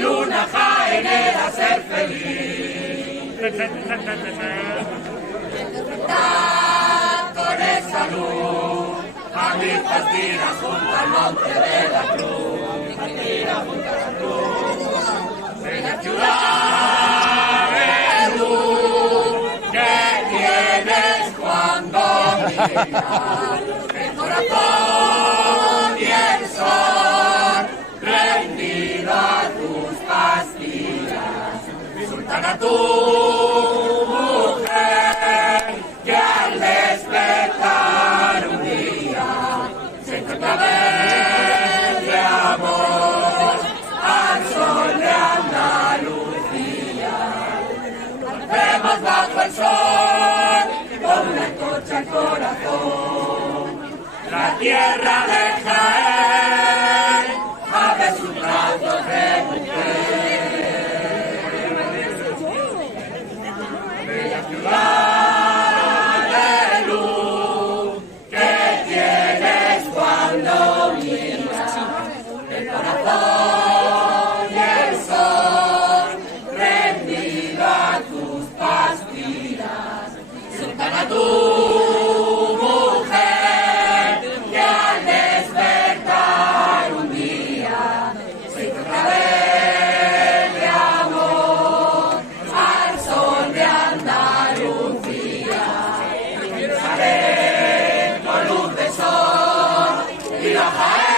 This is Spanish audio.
luna genera ser feliz. Con esa luz, a mi partida junto al monte de la cruz. Partida junto a la cruz. Bella ciudad de luz que tienes cuando miras el corazón y el sol rendido a tus pastillas. Sultana tu mujer que al despertar un día se encuentra de amor al sol de Andalucía. Vemos bajo el sol con una antorcha al corazón la tierra de Jaén abre sus brazos de mujer. Bella ciudad de luz que tienes cuando miras el corazón y el sol rendido a tus pastillas. Sultana tu mujer que al despertar un día se encuentra de amor al sol de Andalucía. Sale con luz de sol y la Jaén.